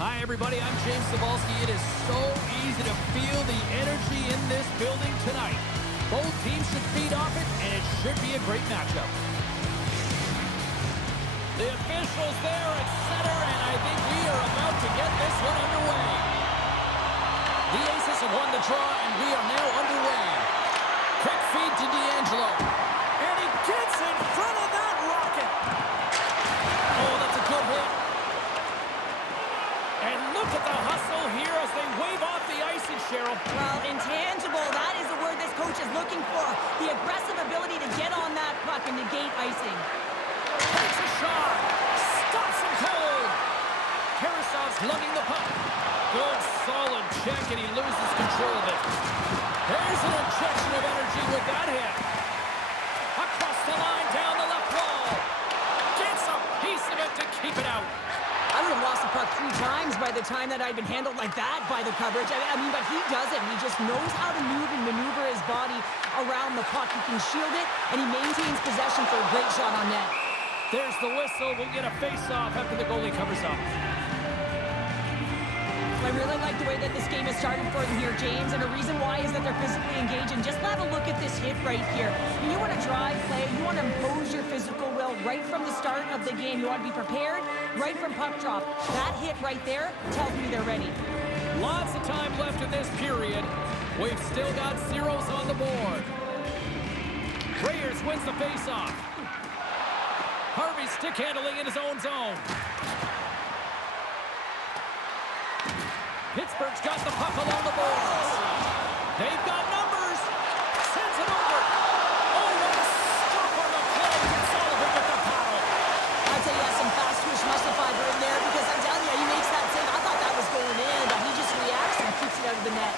Hi, everybody. I'm James Cebulski. It is so easy to feel the energy in this building tonight. Both teams should feed off it, and it should be a great matchup. The officials there at center, and I think we are about to get this one underway. The Aces have won the draw, and we are now underway. Quick feed to D'Angelo. And he gets in front of that rocket. Oh, that's a good hit. And look at the hustle here as they wave off the icing, Cheryl. Well, intangible, that is the word this coach is looking for. The aggressive ability to get on that puck and negate icing. Takes a shot. Stops him cold. Tarasov's lugging the puck. Good, solid check, and he loses control of it. There's an injection of energy with that hit. Across the line, down the left wall. Gets a piece of it to keep it out. I would have lost the puck 3 times by the time that I'd been handled like that by the coverage. I mean, but he doesn't. He just knows how to move and maneuver his body around the puck. He can shield it, and he maintains possession for a great shot on net. There's the whistle. We'll get a face-off after the goalie covers up. I really like the way that this game has started for them here, James, and the reason why is that they're physically engaged. And just have a look at this hit right here. You want to drive play, you want to impose your physical will right from the start of the game. You want to be prepared right from puck drop. That hit right there tells me they're ready. Lots of time left in this period. We've still got zeros on the board. Reyes wins the face-off. Harvey stick handling in his own zone. Pittsburgh's got the puck along the boards. They've got numbers. Sends it over. Oh, what a stop on the play. Gets all of it with the paddle. I'd say he has some fast twitch muscle fiber in there because I'm telling you, he makes that save. I thought that was going in, but he just reacts and keeps it out of the net.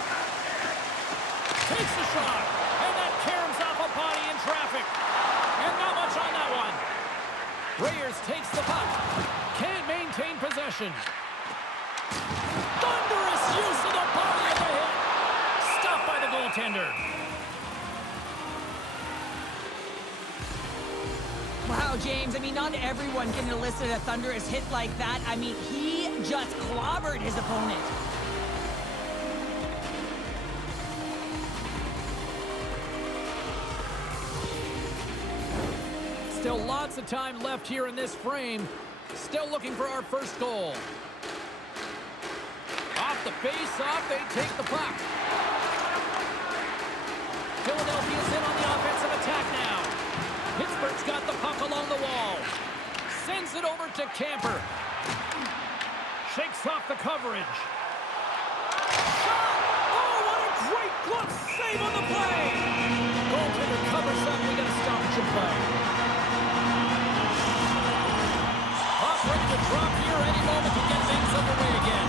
Takes the shot. And that caroms off a body in traffic. And not much on that one. Reyes takes the puck. Can't maintain possession. Thunderous use of the body of the hit. Stopped by the goaltender. Wow, James, I mean, not everyone can elicit a thunderous hit like that. I mean, he just clobbered his opponent. Still lots of time left here in this frame. Still looking for our first goal. Off the face-off, they take the puck. Philadelphia's in on the offensive attack now. Pittsburgh's got the puck along the wall. Sends it over to Camper. Shakes off the coverage. Shot! Oh, what a great glove save on the play! Goaltender covers up. We got a stoppage of play. Puck ready to drop here any moment to get things underway again.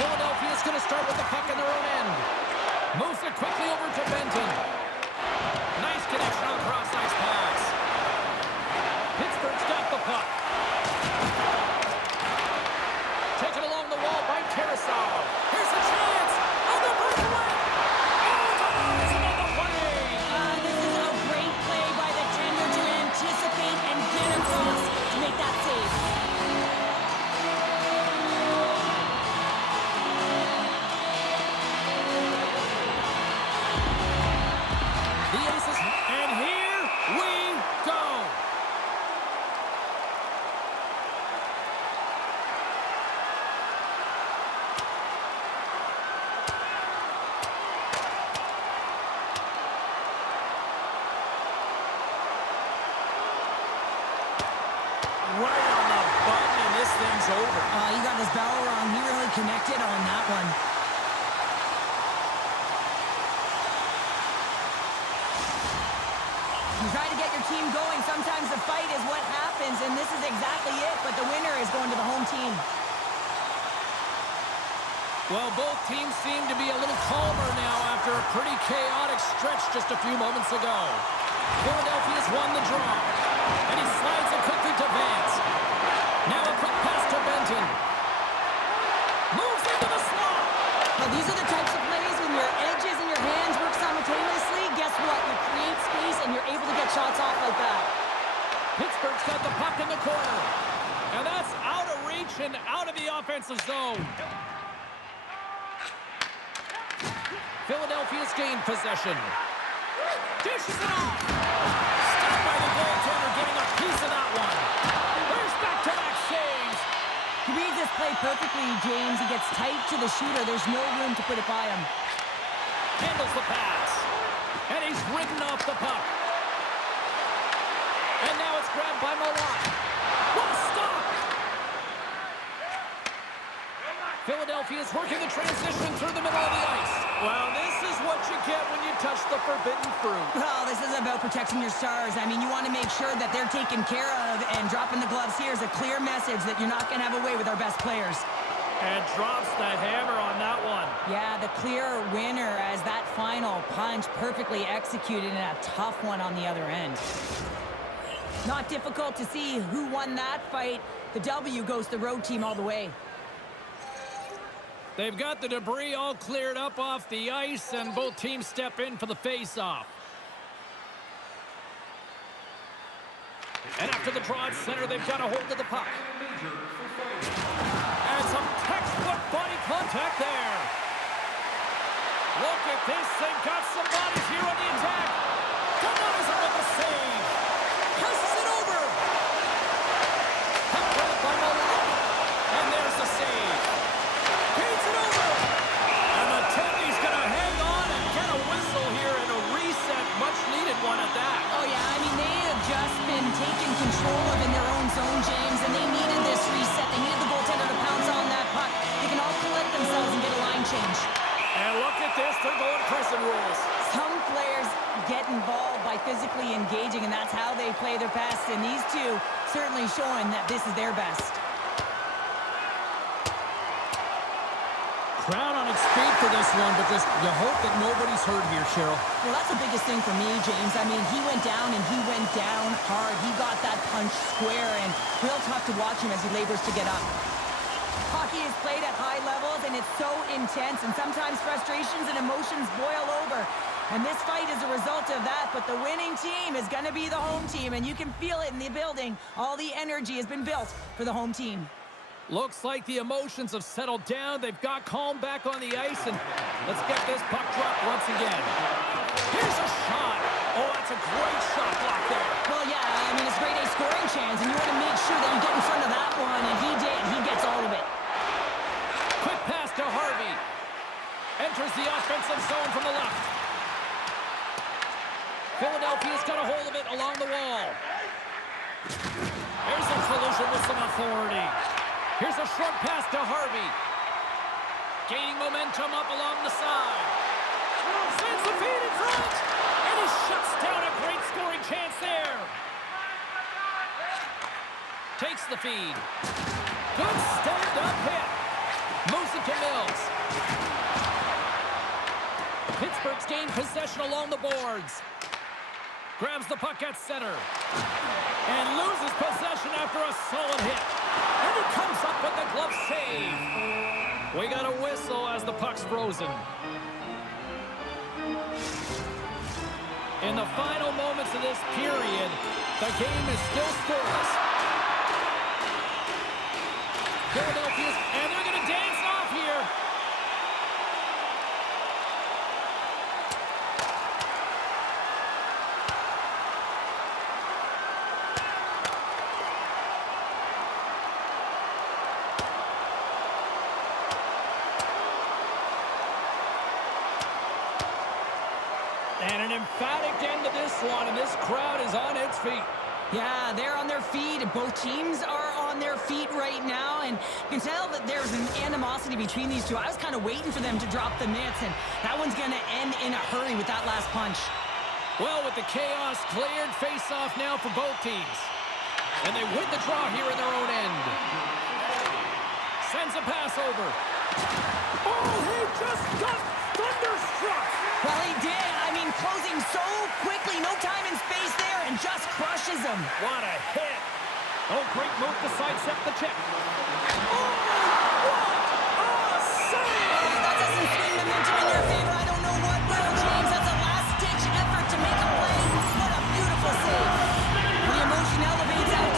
Philadelphia's going to start with the puck in their own end. Moves it quickly over to Benton. Nice connection on the cross-ice pass. Pittsburgh's got the puck. Taken along the wall by Tarasov. Here's a chance. On the breakaway. Oh, it's another play. This is a great play by the tender to anticipate and get across to make that save. The Aces, and here we go. Right on the button, and this thing's over. He got his bell wrong. He really connected on that one. You try to get your team going. Sometimes the fight is what happens, and this is exactly it. But the winner is going to the home team. Well, both teams seem to be a little calmer now after a pretty chaotic stretch just a few moments ago. Philadelphia's won the draw, and he slides it quickly to Vance. Now a quick pass to Benton. Moves into the slot. Now, these are the types of plays when your edges and your hands work simultaneously. Guess what? You create space, and you're able to get shots off like that. Pittsburgh Pittsburgh's got the puck in the corner. And that's out of reach and out of the offensive zone. Philadelphia's gained possession. Dishes it off. Stopped by the goaltender, getting a piece of that one. There's back-to-back saves. He reads this play perfectly, James. He gets tight to the shooter. There's no room to put it by him. Handles the pass. And he's ridden off the puck. And now it's grabbed by Malott. What a stop! Philadelphia's working the transition through the middle of the ice. Well, this is what you get when you touch the forbidden fruit. Well, this is about protecting your stars. I mean, you want to make sure that they're taken care of, and dropping the gloves here is a clear message that you're not going to have a way with our best players. And drops the hammer on that one. Yeah, the clear winner as that final punch perfectly executed and a tough one on the other end. Not difficult to see who won that fight. The W goes to the road team all the way. They've got the debris all cleared up off the ice, and both teams step in for the face-off. And after the draw at center, they've got a hold of the puck. And some textbook body contact there. Look at this. They've got some bodies here on the attack. Denies it with the save. Passes it over. Puck brought by Malott. And there's the save. Beats it over. And the Tendy's going to hang on and get a whistle here and a reset. Much needed one at that. Oh, yeah, I mean, they have just been taken control of in their own zone, James, and they needed this reset. They needed the goaltender to pounce on that puck. They can all collect themselves and get a line change. And look at this. They're going prison rules. Some players get involved by physically engaging, and that's how they play their best. And these two certainly showing that this is their best. Crowd on its feet for this one, but just you hope that nobody's hurt here, Cheryl. Well, that's the biggest thing for me, James. I mean, he went down, and he went down hard. He got that punch square, and real tough to watch him as he labors to get up. Hockey is played at high levels, and it's so intense, and sometimes frustrations and emotions boil over. And this fight is a result of that, but the winning team is going to be the home team, and you can feel it in the building. All the energy has been built for the home team. Looks like the emotions have settled down. They've got calm back on the ice, and let's get this puck dropped once again. Here's a shot. Oh, that's a great shot block there. Well, yeah, I mean, it's a great A scoring chance, and you want to make sure that you get in front of that one, and he did. He gets all of it. Quick pass to Harvey. Enters the offensive zone from the left. Philadelphia's got a hold of it along the wall. There's a collision with some authority. Here's a short pass to Harvey. Gaining momentum up along the side. Sends the feed in front. And he shuts down a great scoring chance there. Takes the feed. Good stand-up hit. Moves it to Mills. Pittsburgh's gained possession along the boards. Grabs the puck at center. And loses possession after a solid hit. And he comes up with the glove save. We got a whistle as the puck's frozen. In the final moments of this period, the game is still scoreless. Philadelphia's, and they're going to dance off here. And an emphatic end to this one, and this crowd is on its feet. Yeah, they're on their feet, and both teams are on their feet right now, and you can tell that there's an animosity between these two. I was kind of waiting for them to drop the mitts, and that one's going to end in a hurry with that last punch. Well, with the chaos cleared, face-off now for both teams. And they win the draw here in their own end. Sends a pass over. Oh, he just got thunderstruck! Well, he did. I mean, closing so quickly, no time and space there, and just crushes him. What a hit! Oh, great move to sidestep the check. Oh, what a save! Oh, that doesn't swing the momentum in your favor. I don't know what will, James. That's a last-ditch effort to make a play. What a beautiful save. The emotion elevates out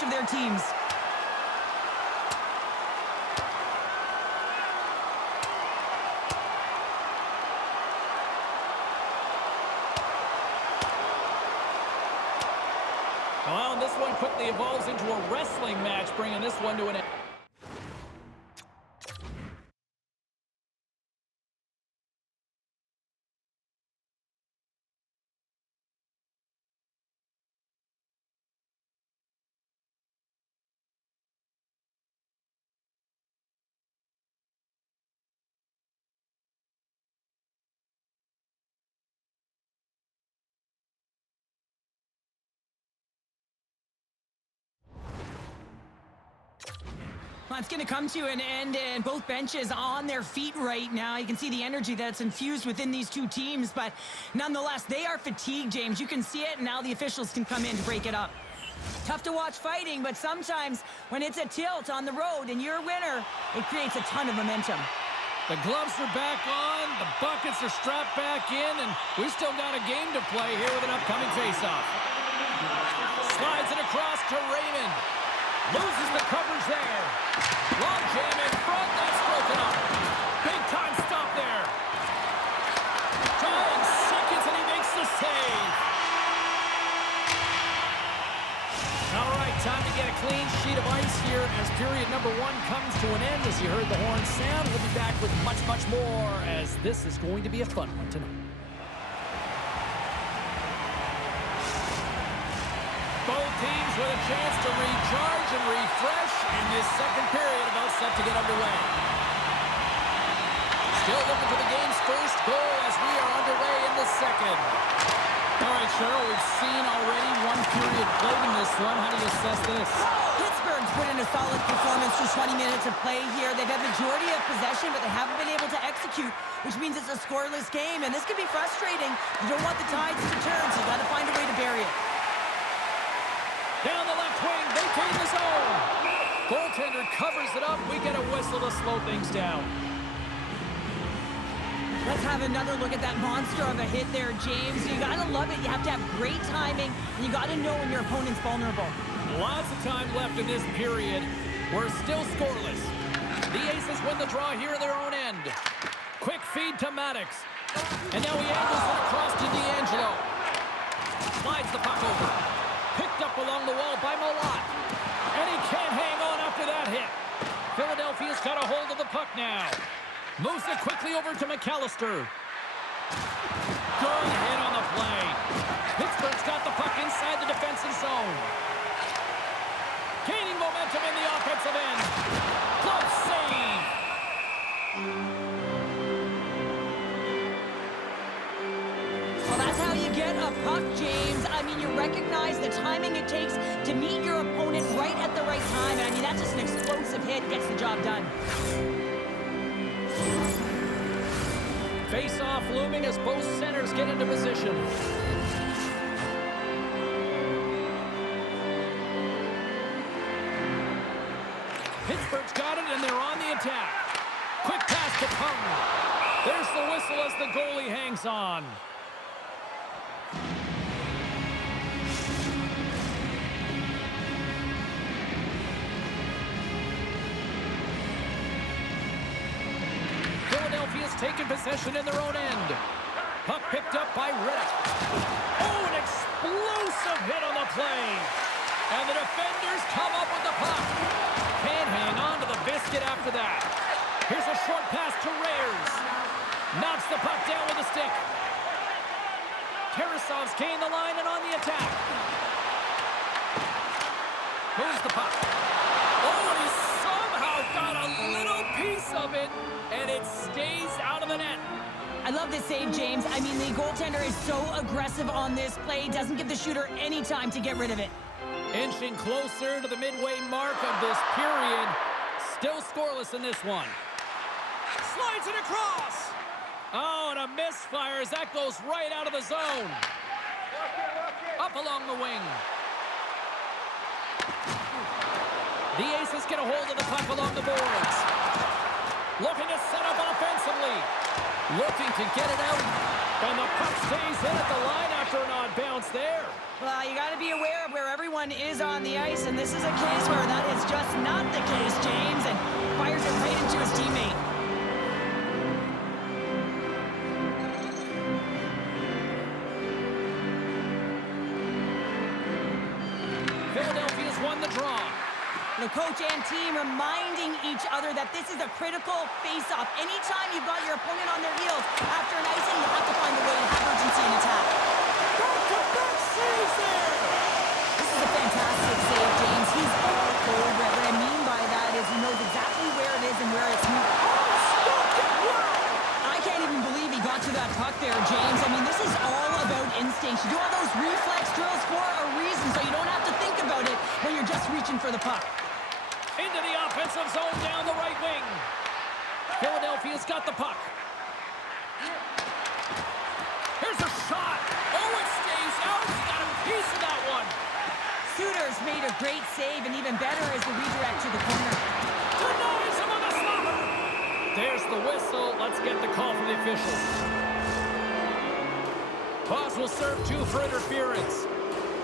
each of their teams. Well, this one quickly evolves into a wrestling match, bringing this one to an end. Well, it's going to come to an end, and both benches on their feet right now. You can see the energy that's infused within these two teams, but nonetheless, they are fatigued, James. You can see it, and now the officials can come in to break it up. Tough to watch fighting, but sometimes when it's a tilt on the road and you're a winner, it creates a ton of momentum. The gloves are back on, the buckets are strapped back in, and we still got a game to play here with an upcoming faceoff. Slides it across to Raymond. Loses the coverage there. Long jam in front. That's broken up. Big time stop there. Trying seconds, and he makes the save. All right, time to get a clean sheet of ice here as period number 1 comes to an end. As you heard the horn sound, we'll be back with much, much more, as this is going to be a fun one tonight. Both teams with a chance to recharge and refresh in this second period, about set to get underway. Still looking for the game's first goal as we are underway in the second. All right, Cheryl, we've seen already one period played in this one. How do you assess this? Pittsburgh's put in a solid performance for 20 minutes of play here. They've had majority of possession, but they haven't been able to execute, which means it's a scoreless game, and this can be frustrating. You don't want the tides to turn, so you've got to find a way to bury it. Down the left wing, they clean the zone. Goaltender covers it up. We get a whistle to slow things down. Let's have another look at that monster of a hit there, James. You got to love it. You have to have great timing, and you got to know when your opponent's vulnerable. Lots of time left in this period. We're still scoreless. The Aces win the draw here in their own end. Quick feed to Maddox. And now he angles it across to D'Angelo. Slides the puck over. Picked up along the wall by Malott. And he can't hang on after that hit. Philadelphia's got a hold of the puck now. Moves it quickly over to McAllister. Good hit on the play. Pittsburgh's got the puck inside the defensive zone. Gaining momentum in the offensive end. Close save. Well, that's how you get a puck, James. I mean, you recognize the timing it takes to meet your opponent right at the right time. And I mean, that's just an explosive hit. Gets the job done. Face-off looming as both centers get into position. Pittsburgh's got it, and they're on the attack. Quick pass to Pung. There's the whistle as the goalie hangs on. Philadelphia's taken possession in their own end. Puck picked up by Riddick. Oh, an explosive hit on the play. And the defenders come up with the puck. Can't hang on to the biscuit after that. Here's a short pass to Reyes. Knocks the puck down with a stick. Tarasov's gained the line and on the attack. Moves the puck. Oh, and he somehow got a little piece of it, and it stays out of the net. I love this save, James. I mean, the goaltender is so aggressive on this play. Doesn't give the shooter any time to get rid of it. Inching closer to the midway mark of this period. Still scoreless in this one. Slides it across. Oh, and a misfire as that goes right out of the zone. Up along the wing. The Aces get a hold of the puck along the boards. Looking to set up offensively. Looking to get it out. And the puck stays in at the line after after an odd bounce there. Well, you got to be aware of where everyone is on the ice, and this is a case where that is just not the case, James, and fires it right into his teammate. Philadelphia's won the draw. The coach and team reminding each other that this is a critical face-off. Anytime you've got your opponent on their heels after an icing, you have to find a way to have urgency in attack. Back-to-back saves there! This is a fantastic save, James. He's all over it. What I mean by that is he knows exactly where it is and where it's moving. Oh, stopped it! Wow! I can't even believe he got to that puck there, James. I mean, this is all about instinct. You do all those reflex drills for a reason, so you don't have to think about it when you're just reaching for the puck. Into the offensive zone down the right wing. Philadelphia's got the puck. Here's a shot. Oh, it stays out. He got a piece of that one. Suter's made a great save, and even better is the redirect to the corner. Denies him on the stopper. There's the whistle. Let's get the call from the officials. Boss will serve 2 for interference.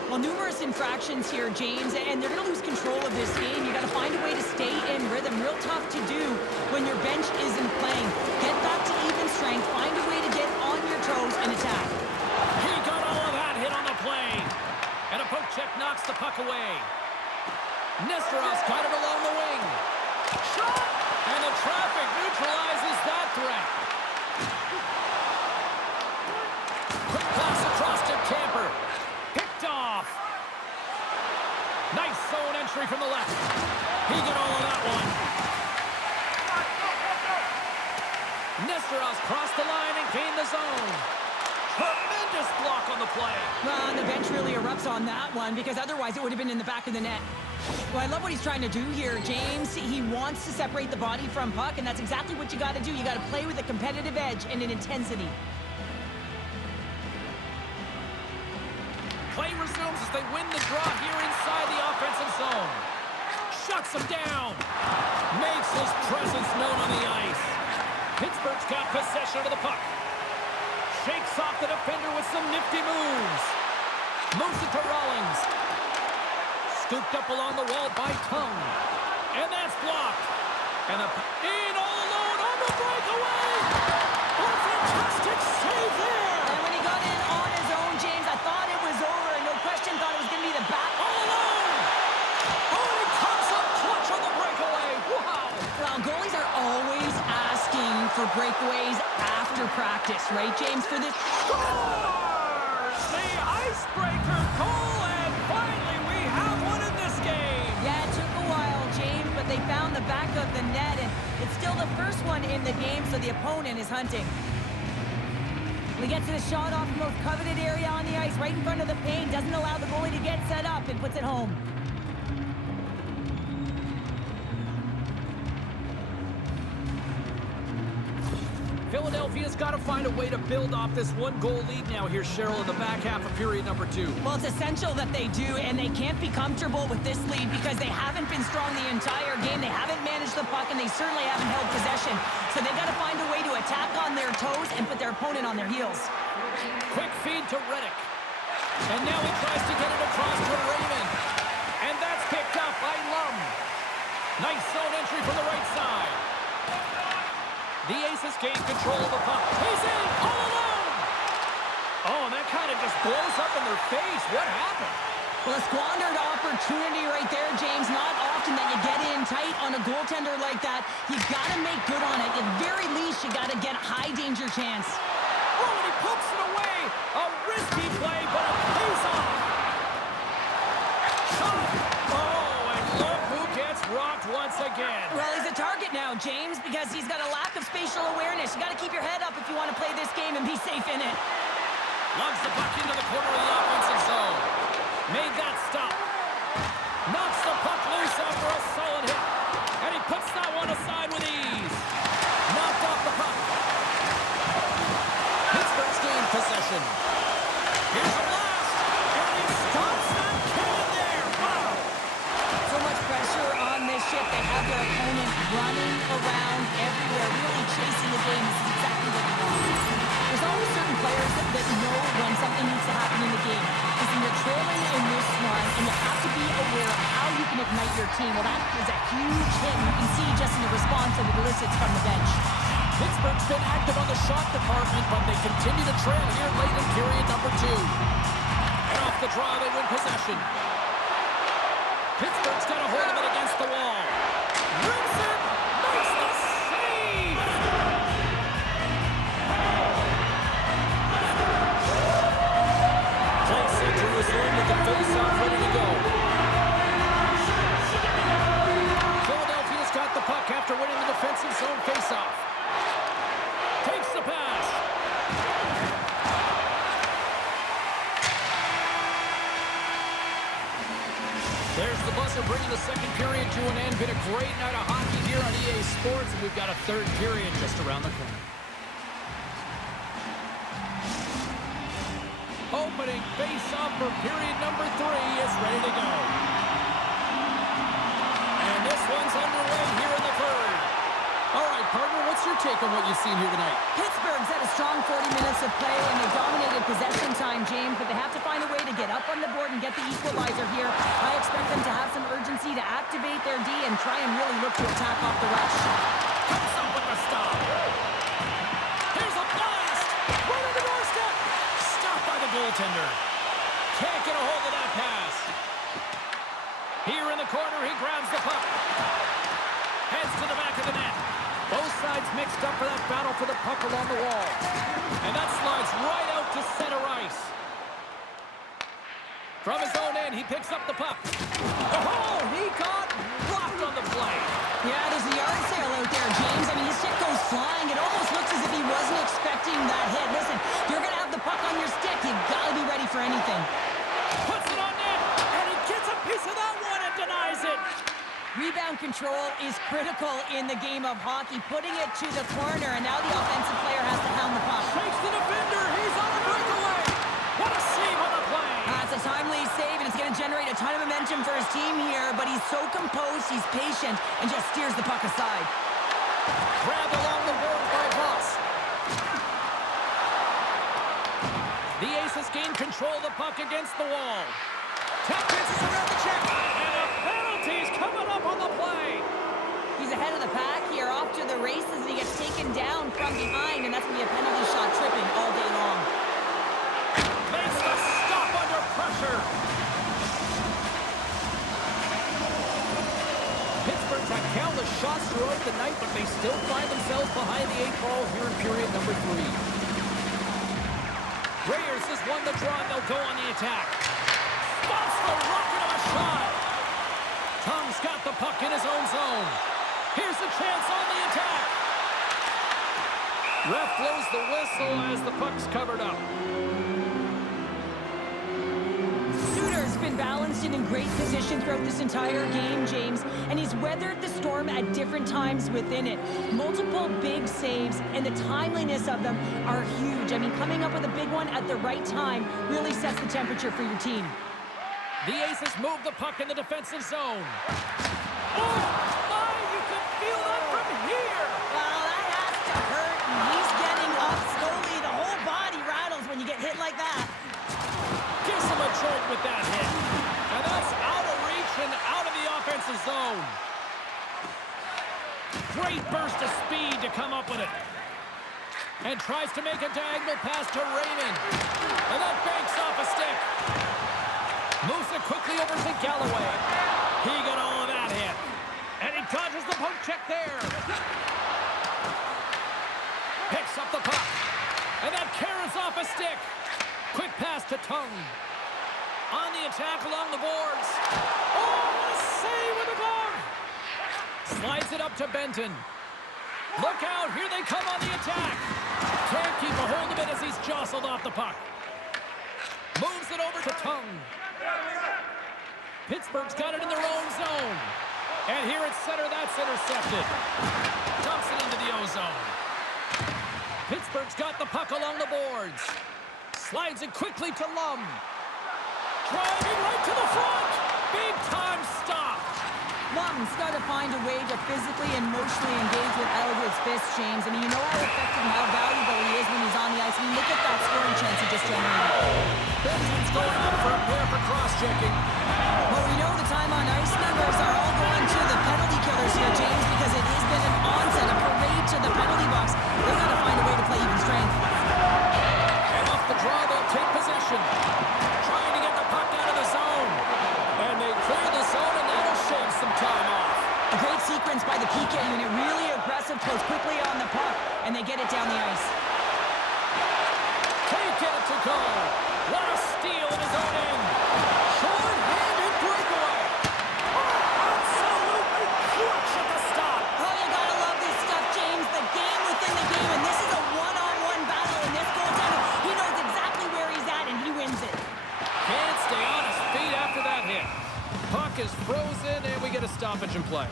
Well, numerous infractions here, James, and they're going to lose control of this game. You got to find a way to stay in rhythm. Real tough to do when your bench isn't playing. Get back to even strength. Find a way to get on your toes and attack. He got all of that hit on the play. And a poke check knocks the puck away. Nesterov's got it along the wing. Shot! And the traffic neutralizes that threat. Quick pass across to Camper. Picked off. Nice zone entry from the left. He got all of that one. Nesterov's crossed the line and gained the zone. Tremendous block on the play. Well, and the bench really erupts on that one because otherwise it would have been in the back of the net. Well, I love what he's trying to do here, James. He wants to separate the body from puck, and that's exactly what you got to do. You got to play with a competitive edge and an intensity. Play resumes as they win the draw here inside the offensive zone. Shuts him down. Makes his presence known on the ice. Pittsburgh's got possession of the puck. Shakes off the defender with some nifty moves. Moves it to Rawlings. Scooped up along the wall by Tongue. And that's blocked. And in all alone on the breakaway. Oh, fantastic save there. And when he got in on his own, James, I thought it was over. No question, thought it was going to be the back. All alone. Oh, and he comes up clutch on the breakaway. Wow. Well, goalies are always asking for breakaways after practice, right, James, for this? Scores! The icebreaker goal, and finally we have one in this game. Yeah, it took a while, James, but they found the back of the net, and it's still the first one in the game, so the opponent is hunting. We get to the shot off the most coveted area on the ice, right in front of the paint, doesn't allow the goalie to get set up, and puts it home. Philadelphia's got to find a way to build off this 1-goal lead now here, Cheryl, in the back half of period number 2. Well, it's essential that they do, and they can't be comfortable with this lead because they haven't been strong the entire game. They haven't managed the puck, and they certainly haven't held possession. So they've got to find a way to attack on their toes and put their opponent on their heels. Quick feed to Reddick. And now he tries to get it across to Raymond. And that's picked up by Lum. Nice zone entry from the right side. The Aces gain control of the puck. He's in, all alone! Oh, and that kind of just blows up in their face. What happened? Well, a squandered opportunity right there, James. Not often that you get in tight on a goaltender like that. You got to make good on it. At very least, you got to get a high-danger chance. Oh, and he pokes it away. A risky play, but it pays off. Shot. Oh, and look who gets rocked once again. Well, he's a target now, James, because he's got a lack of spatial awareness. You got to keep your head up if you want to play this game and be safe in it. Loves the puck into the corner of the offensive zone. Made that stop. Knocks the puck loose after a solid hit. And he puts that one aside with ease. Knocked off the puck. Pittsburgh's gained possession. Here's a blast. And he stops that cannon there. Wow. So much pressure on this shift. They have their opponent running around everywhere, really chasing the game. This is exactly what they want. There's always certain players that know when something needs to happen in ignite your team. Well, that is a huge hit, and you can see just in the response that it elicits from the bench. Pittsburgh's been active on the shot department, but they continue to trail here late in period number 2. And off the draw, they win possession. Pittsburgh's got a hold of it against the wall. Rips it! Makes the save! Play set to resume with the face-off ready to go. Philadelphia's got the puck after winning the defensive zone face-off. Takes the pass. There's the buzzer bringing the second period to an end. Been a great night of hockey here on EA Sports, and we've got a third period just around the corner. Opening face-off for period number 3 is ready to go. And this one's underway here in the third. All right, partner, what's your take on what you've seen here tonight? Pittsburgh's had a strong 40 minutes of play, and they dominated possession time, James, but they have to find a way to get up on the board and get the equalizer here. I expect them to have some urgency to activate their D and try and really look to attack off the rush. Comes up with a stop. Here's a blast. Right on the doorstep. Stopped by the goaltender. Can't get a hold of that pass. Here in the corner, he grabs the puck. Heads to the back of the net. Both sides mixed up for that battle for the puck along the wall. And that slides right out to center ice. From his own end, he picks up the puck. Oh, he got blocked on the play. Yeah, there's a yard sale out there, James. I mean, his stick goes flying. It almost looks as if he wasn't expecting that hit. Listen, you're going to have the puck on your stick. You've got to be ready for anything. Puts it on net, and he gets a piece of that one and denies it. Rebound control is critical in the game of hockey. Putting it to the corner, and now the offensive player has to hound the puck. Shakes the defender. He's on a breakaway. What a save on the play. It's a timely save, and it's going to generate a ton of momentum for his team here, but he's so composed, he's patient, and just steers the puck aside. Grabbed along the boards by Voss. The Aces gain control of the puck against the wall. Tap pitches around the check. And a penalty's coming up on the play. He's ahead of the pack here, off to the races, and he gets taken down from behind, and that's going to be a penalty shot tripping all day long. Makes the stop under pressure. Pittsburgh's had countless shots throughout the night, but they still find themselves behind the 8 ball here in period number 3. Reyes has won the draw, and they'll go on the attack. Spots the rocket of a shot. Tung's got the puck in his own zone. Here's a chance on the attack. Ref blows the whistle as the puck's covered up. Suter's been balanced and in great position throughout this entire game, James, and he's weathered the storm at different times within it. Multiple big saves, and the timeliness of them are huge. I mean, coming up with a big one at the right time really sets the temperature for your team. The Aces move the puck in the defensive zone. Oh, my, you can feel that from here. Well, that has to hurt, and he's getting up slowly. The whole body rattles when you get hit like that. Gives him a choke with that hit. And that's out of reach and out of the offensive zone. Great burst of speed to come up with it. And tries to make a diagonal pass to Raymond. And that banks off a stick. Moves it quickly over to Galloway. He got all of that hit. And he dodges the poke check there. Picks up the puck. And that carries off a stick. Quick pass to Tung. On the attack along the boards. Oh, what a save with the glove. Slides it up to Benton. Look out, here they come on the attack. Can't keep a hold of it as he's jostled off the puck. Moves it over to Tung. Pittsburgh's got it in their own zone. And here at center, that's intercepted. Dumps it into the O-zone. Pittsburgh's got the puck along the boards. Slides it quickly to Lum. Driving right to the front. Big time stop. Lum's got to find a way to physically and emotionally engage with Elwood's fist, James. I mean, you know how effective and how valuable he is when he's on the ice. I mean, look at that scoring chance he just generated. Benton's going up for a pair for cross-checking. Well, we know the time on ice numbers James, because it has been an onset, a parade to the penalty box. They've got to find a way to play even strength. And off the draw, they'll take possession. Trying to get the puck out of the zone. And they clear the zone, and that'll shave some time off. A great sequence by the PK unit, really aggressive, close quickly on the puck, and they get it down the ice. Can't get it to go. What a steal in his own end. Short-handed breakaway. Absolutely clutch at the stop. Oh, you gotta love this stuff, James. The game within the game, and this is a one-on-one battle, and this goaltender, he knows exactly where he's at, and he wins it. Can't stay on his feet after that hit. Puck is frozen, and we get a stoppage in play.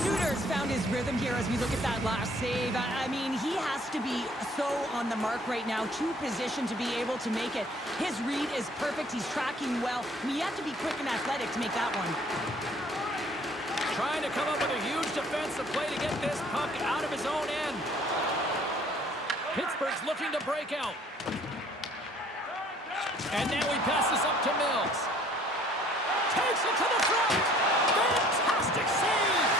Suter's found his rhythm here as we look at that last save. I mean, he has to be so on the mark right now, too positioned to be able to make it. His read is perfect. He's tracking well. I mean, you have to be quick and athletic to make that one. Trying to come up with a huge defensive play to get this puck out of his own end. Pittsburgh's looking to break out. And now he passes up to Mills. Takes it to the front. Fantastic save.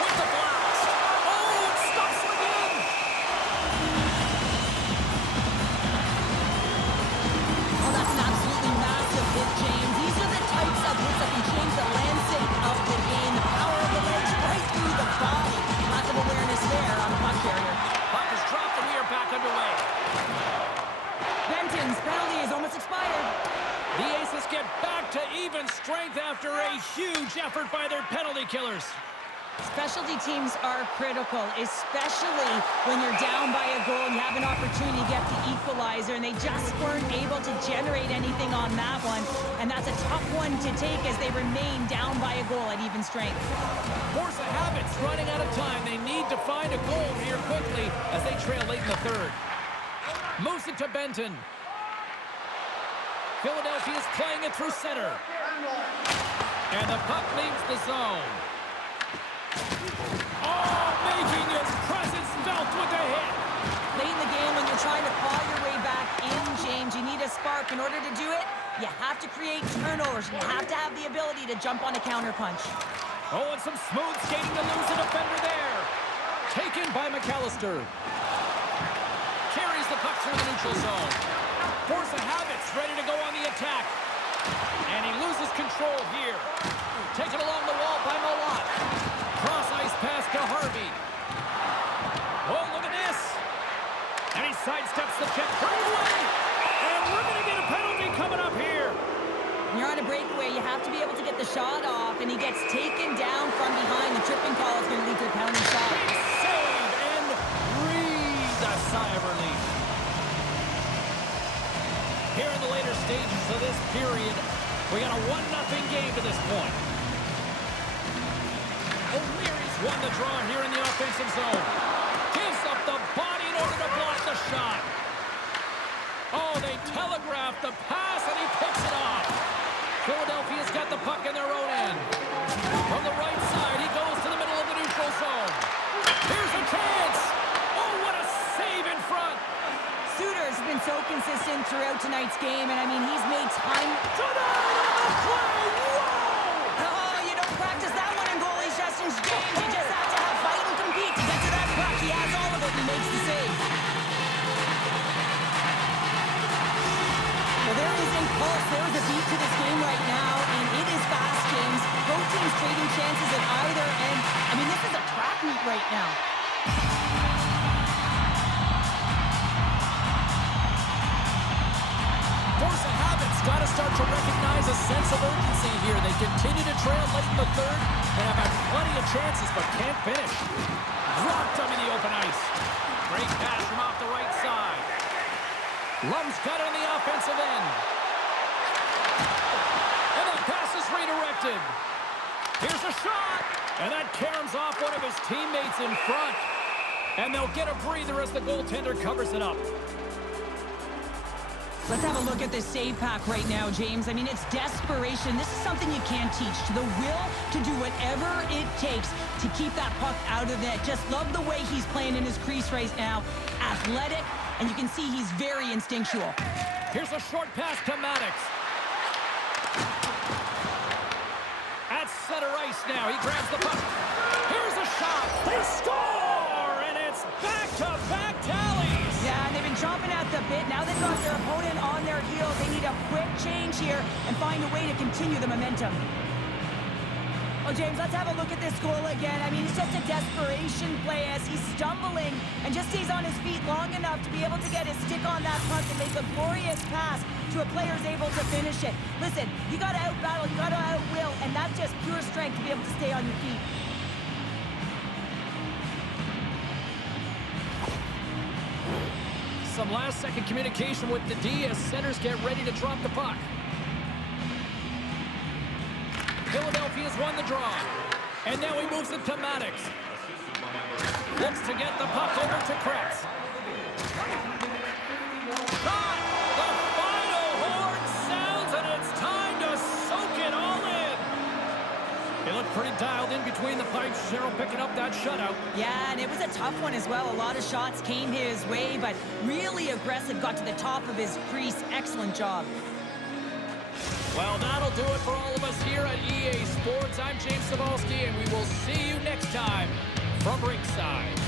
With the blast. Oh, it stops him again. Oh, that's an absolutely massive hit, James. These are the types of hits that can change the landscape of the game. The power of the legs right through the body. Lack of awareness there on the puck carrier. Puck is dropped and we are back underway. Benton's penalty is almost expired. The Aces get back to even strength after a huge effort by their penalty killers. Specialty teams are critical, especially when you're down by a goal and you have an opportunity to get the equalizer, and they just weren't able to generate anything on that one. And that's a tough one to take as they remain down by a goal at even strength. Force of habits running out of time. They need to find a goal here quickly as they trail late in the third. Moves it to Benton. Philadelphia is playing it through center. And the puck leaves the zone. Oh, making his presence felt with a hit. Late in the game, when you're trying to claw your way back in, James, you need a spark. In order to do it, you have to create turnovers. You have to have the ability to jump on a counterpunch. Oh, and some smooth skating to lose a defender there. Taken by McAllister. Carries the puck through the neutral zone. Force of habits ready to go on the attack. And he loses control here. Taken along the wall by Malott. Cross ice pass to Harvey. Oh, look at this. And he sidesteps the check right away. And we're going to get a penalty coming up here. When you're on a breakaway, you have to be able to get the shot off, and he gets taken down from behind. The tripping call is going to lead to a penalty shot. Big save and breathe a sigh of relief. Here in the later stages of this period, we got a 1-0 game to this point. O'Leary's won the draw here in the offensive zone. Gives up the body in order to block the shot. Oh, they telegraphed the pass, and he picks it off. Philadelphia's got the puck in their own end. From the right side, he goes to the middle of the neutral zone. Here's a chance. Oh, what a save in front. Suter's been so consistent throughout tonight's game, and I mean, he's made time. Tonight on the play. Whoa! Oh, you don't practice that one in goalie sessions, James. You just have to have fight and compete to get to that puck. He has all of it, and he makes the save. Well, there is a pulse. There is a beat to this game right now, and it is fast, James. Both teams trading chances at either end. I mean, this is a track meet right now. Force of habits got to start to recognize a sense of urgency here. They continue to trail late in the third and have had plenty of chances but can't finish. Dropped them in the open ice. Great pass from off the right side. Lum's got it on the offensive end. And that pass is redirected. Here's a shot. And that caroms off one of his teammates in front. And they'll get a breather as the goaltender covers it up. Let's have a look at this save pack right now, James. I mean, it's desperation. This is something you can't teach. The will to do whatever it takes to keep that puck out of net. Just love the way he's playing in his crease right now. Athletic, and you can see he's very instinctual. Here's a short pass to Maddox. At center ice, space now. He grabs the puck. Here's a shot. They score! And it's back-to-back tallies. Yeah, and they've been chomping at the bit. Now they've got their opponent on their heels. They need a quick change here and find a way to continue the momentum. Well, James, let's have a look at this goal again. I mean, it's just a desperation play as he's stumbling and just stays on his feet long enough to be able to get his stick on that puck and make a glorious pass to a player who's able to finish it. Listen, you got to out-battle, you got to out-will, and that's just pure strength to be able to stay on your feet. Some last-second communication with the D as centers get ready to drop the puck. Philadelphia's won the draw. And now he moves it to Maddox. Looks to get the puck over to Kretz. Shot! The final horn sounds, and it's time to soak it all in. He looked pretty dialed in between the pipes. Cheryl picking up that shutout. Yeah, and it was a tough one as well. A lot of shots came his way, but really aggressive, got to the top of his crease. Excellent job. Well, that'll do it for all of us here at EA Sports. I'm James Cebulski, and we will see you next time from ringside.